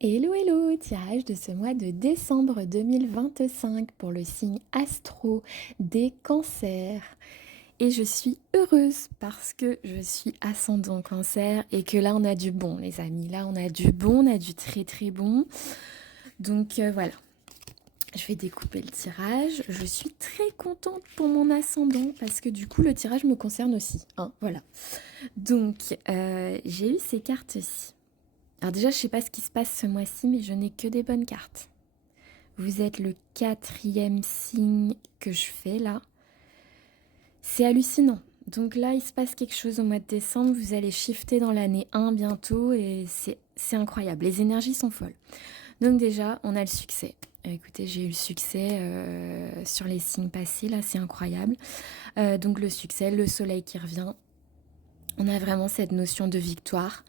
Hello hello, tirage de ce mois de décembre 2025 pour le signe astro des cancers. Et je suis heureuse parce que je suis ascendant cancer et que là on a du bon les amis, là on a du bon, on a du très très bon. Donc voilà, je vais découper le tirage. Je suis très contente pour mon ascendant parce que du coup le tirage me concerne aussi, hein, voilà. Donc j'ai eu ces cartes-ci. Alors déjà, je sais pas ce qui se passe ce mois-ci, mais je n'ai que des bonnes cartes. Vous êtes le quatrième signe que je fais là. C'est hallucinant. Donc là, il se passe quelque chose au mois de décembre. Vous allez shifter dans l'année 1 bientôt et c'est incroyable. Les énergies sont folles. Donc déjà, on a le succès. Écoutez, j'ai eu le succès sur les signes passés, là, c'est incroyable. Donc le succès, le soleil qui revient. On a vraiment cette notion de victoire,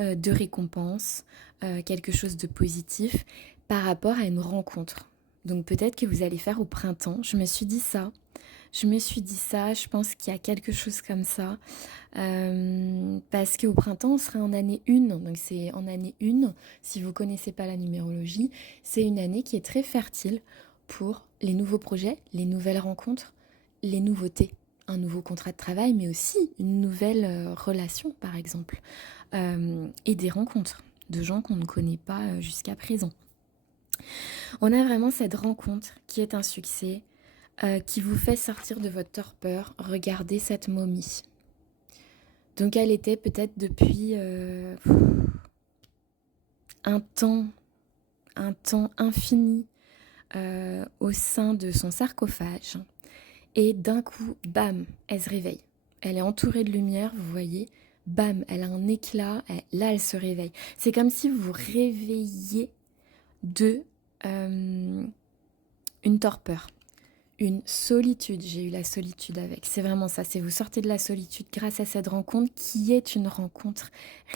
de récompense, quelque chose de positif par rapport à une rencontre. Donc peut-être que vous allez faire au printemps. Je me suis dit ça. Je pense qu'il y a quelque chose comme ça. Parce qu'au printemps, on sera en année 1. Donc c'est en année 1, si vous ne connaissez pas la numérologie, c'est une année qui est très fertile pour les nouveaux projets, les nouvelles rencontres, les nouveautés. Un nouveau contrat de travail, mais aussi une nouvelle relation, par exemple. Et des rencontres de gens qu'on ne connaît pas jusqu'à présent. On a vraiment cette rencontre qui est un succès, qui vous fait sortir de votre torpeur. Regardez cette momie. Donc elle était peut-être depuis un temps infini au sein de son sarcophage. Et d'un coup, bam, elle se réveille. Elle est entourée de lumière, vous voyez. Bam, elle a un éclat. Là, elle se réveille. C'est comme si vous vous réveilliez de une torpeur, une solitude. J'ai eu la solitude avec. C'est vraiment ça. C'est vous sortez de la solitude grâce à cette rencontre qui est une rencontre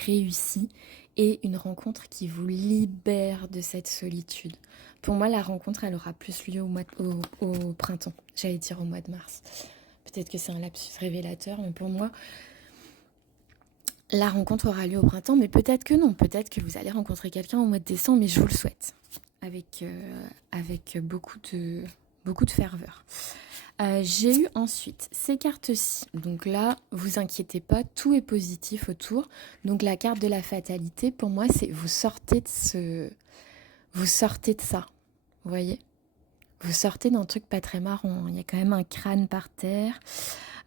réussie et une rencontre qui vous libère de cette solitude. Pour moi, la rencontre, elle aura plus lieu au printemps. J'allais dire au mois de mars. Peut-être que c'est un lapsus révélateur, mais pour moi, la rencontre aura lieu au printemps, mais peut-être que non. Peut-être que vous allez rencontrer quelqu'un au mois de décembre, mais je vous le souhaite. Avec beaucoup de ferveur. J'ai eu ensuite ces cartes-ci. Donc là, vous inquiétez pas, tout est positif autour. Donc la carte de la fatalité, pour moi, c'est vous sortez de ça. Vous voyez? Vous sortez d'un truc pas très marrant. Il y a quand même un crâne par terre.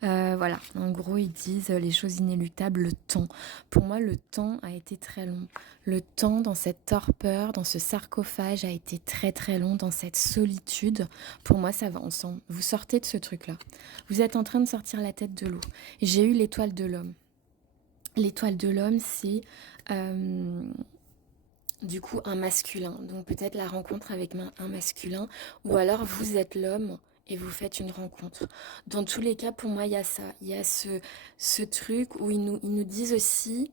Voilà, en gros, ils disent les choses inéluctables, le temps. Pour moi, le temps a été très long. Le temps dans cette torpeur, dans ce sarcophage a été très très long, dans cette solitude. Pour moi, ça va ensemble. Vous sortez de ce truc-là. Vous êtes en train de sortir la tête de l'eau. J'ai eu l'étoile de l'homme. L'étoile de l'homme, c'est du coup un masculin. Donc peut-être la rencontre avec un masculin. Ou alors vous êtes l'homme et vous faites une rencontre. Dans tous les cas, pour moi, il y a ça. Il y a ce truc où ils nous disent aussi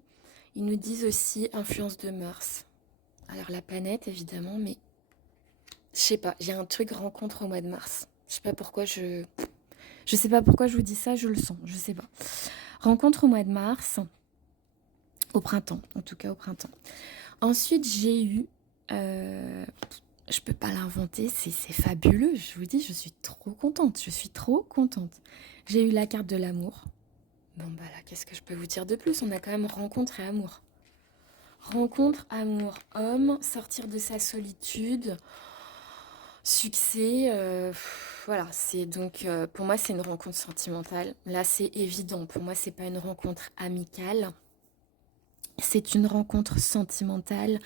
influence de mœurs. Alors la planète, évidemment, mais je sais pas, j'ai un truc rencontre au mois de mars. Je sais pas pourquoi je sais pas pourquoi je vous dis ça, je le sens, je sais pas. Rencontre au mois de mars, au printemps, en tout cas au printemps. Ensuite, j'ai eu je peux pas l'inventer, c'est fabuleux, je vous dis, je suis trop contente, J'ai eu la carte de l'amour. Bon bah là, qu'est-ce que je peux vous dire de plus? On a quand même rencontre et amour. Rencontre, amour, homme, sortir de sa solitude, succès, voilà, c'est donc, pour moi c'est une rencontre sentimentale. Là c'est évident, pour moi c'est pas une rencontre amicale. C'est une rencontre sentimentale.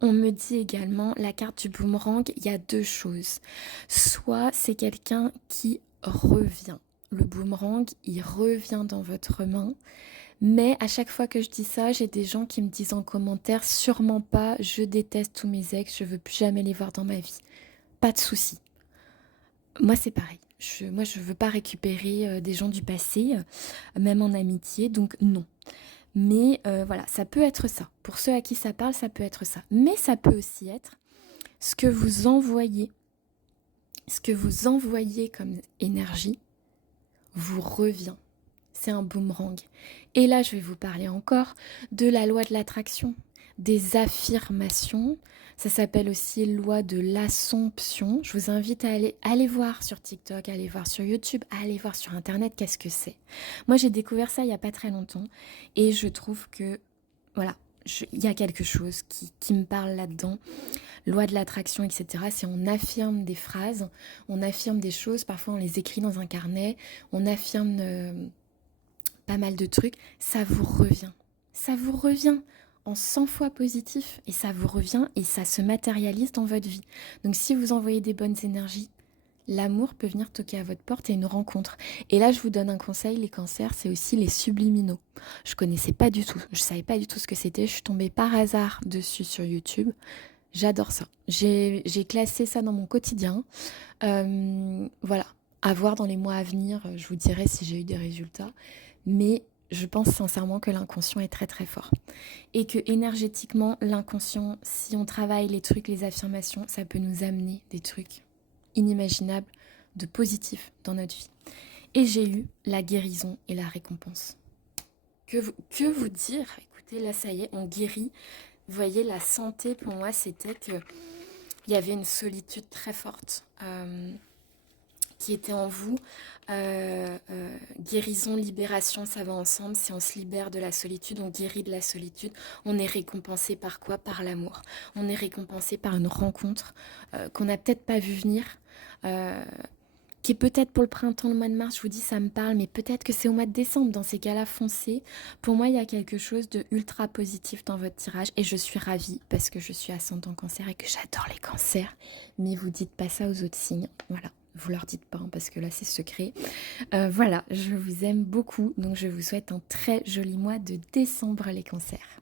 On me dit également, la carte du boomerang, il y a deux choses. Soit c'est quelqu'un qui revient. Le boomerang, il revient dans votre main. Mais à chaque fois que je dis ça, j'ai des gens qui me disent en commentaire, sûrement pas, je déteste tous mes ex, je veux plus jamais les voir dans ma vie. Pas de souci. Moi, c'est pareil. Moi, je veux pas récupérer des gens du passé, même en amitié, donc non. Mais voilà, ça peut être ça. Pour ceux à qui ça parle, ça peut être ça. Mais ça peut aussi être ce que vous envoyez comme énergie vous revient. C'est un boomerang. Et là, je vais vous parler encore de la loi de l'attraction. des affirmations. Ça s'appelle aussi loi de l'Assomption. Je vous invite à aller voir sur TikTok, à aller voir sur YouTube, à aller voir sur Internet qu'est-ce que c'est. Moi, j'ai découvert ça il n'y a pas très longtemps et je trouve que, voilà, il y a quelque chose qui me parle là-dedans. Loi de l'attraction, etc. C'est on affirme des phrases, on affirme des choses, parfois on les écrit dans un carnet, on affirme pas mal de trucs, ça vous revient. Ça vous revient en 100 fois positif et ça vous revient et ça se matérialise dans votre vie. Donc si vous envoyez des bonnes énergies, l'amour peut venir toquer à votre porte et une rencontre. Et là, je vous donne un conseil, les cancers, c'est aussi les subliminaux. Je connaissais pas du tout, je savais pas du tout ce que c'était, je suis tombée par hasard dessus sur YouTube. J'adore ça. J'ai classé ça dans mon quotidien. Voilà, à voir dans les mois à venir, je vous dirai si j'ai eu des résultats. Mais je pense sincèrement que l'inconscient est très très fort. Et que énergétiquement, l'inconscient, si on travaille les trucs, les affirmations, ça peut nous amener des trucs inimaginables, de positif dans notre vie. Et j'ai eu la guérison et la récompense. Que vous dire? Écoutez, là ça y est, on guérit. Vous voyez, la santé pour moi, c'était que il y avait une solitude très forte qui était en vous. Guérison, libération, ça va ensemble. Si on se libère de la solitude, on guérit de la solitude. On est récompensé par quoi? Par l'amour. On est récompensé par une rencontre qu'on n'a peut-être pas vu venir. Qui est peut-être pour le printemps, le mois de mars, je vous dis ça me parle, mais peut-être que c'est au mois de décembre. Dans ces cas-là, foncez. Pour moi, il y a quelque chose de ultra positif dans votre tirage et je suis ravie parce que je suis ascendant cancer et que j'adore les cancers. Mais vous dites pas ça aux autres signes, voilà. Vous leur dites pas hein, parce que là c'est secret. Voilà, je vous aime beaucoup, donc je vous souhaite un très joli mois de décembre les cancers.